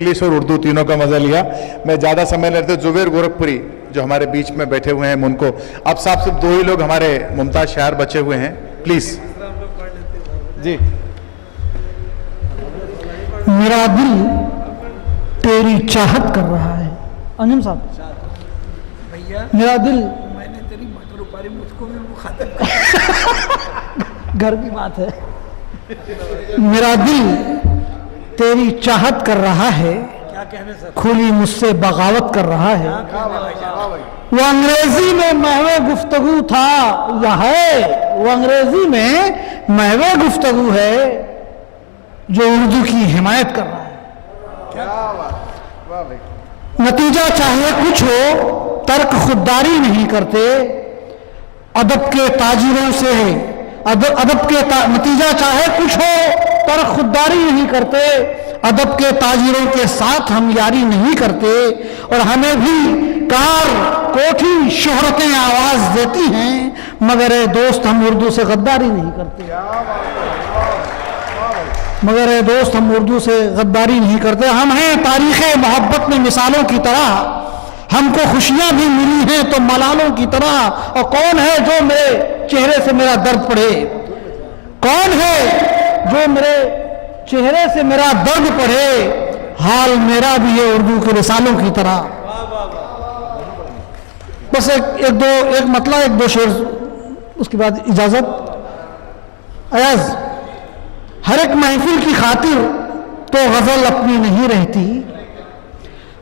English और उर्दू तीनों का मजा लिया। मैं ज़्यादा समय लेते जुबेर गोरखपुरी जो हमारे बीच में बैठे हुए हैं, उनको अब साहब सिर्फ दो ही लोग हमारे मुमताज शायर बचे हुए हैं, प्लीज जी। मेरा दिल तेरी चाहत कर रहा है। अंजुम साहब, भैया मेरा दिल, मैंने तेरी मटर उपारी, मुझको भी वो खाता घर की बात है। मेरा दिल तेरी चाहत कर रहा है, क्या कहने सर, खुली मुझसे बगावत कर रहा है। वो अंग्रेजी में महवे गुफ्तगू था या है, वो अंग्रेजी में महवे गुफ्तगू है जो उर्दू की हिमायत कर रहा है। नतीजा चाहे कुछ हो, तर्क खुददारी नहीं करते, अदब के ताजिरों से अदब के नतीजा चाहे कुछ हो, तर्क खुददारी नहीं करते, अदब के ताजिरों के साथ हम यारी नहीं करते, और हमें भी कार कोठी शोहरतें आवाज देती हैं, मगर ए दोस्त हम उर्दू से गद्दारी नहीं करते। मगर ए दोस्त हम उर्दू से गद्दारी नहीं करते। हम हैं तारीख़ मोहब्बत में मिसालों की तरह, हमको खुशियां भी मिली हैं तो मलालों की तरह। और कौन है जो मेरे चेहरे से मेरा दर्द पढ़े, कौन है जो मेरे चेहरे से मेरा दर्द पढ़े, हाल मेरा भी है उर्दू के रिसालों की तरह। बस एक मतलब एक दो शेर, उसके बाद इजाजत। अयाज, हर एक महफिल की खातिर तो गजल अपनी नहीं रहती,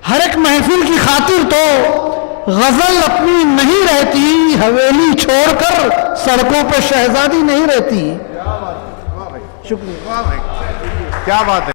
हर एक महफिल की खातिर तो गजल अपनी नहीं रहती, हवेली छोड़कर सड़कों पर शहजादी नहीं रहती। शुक्रिया। क्या बात है।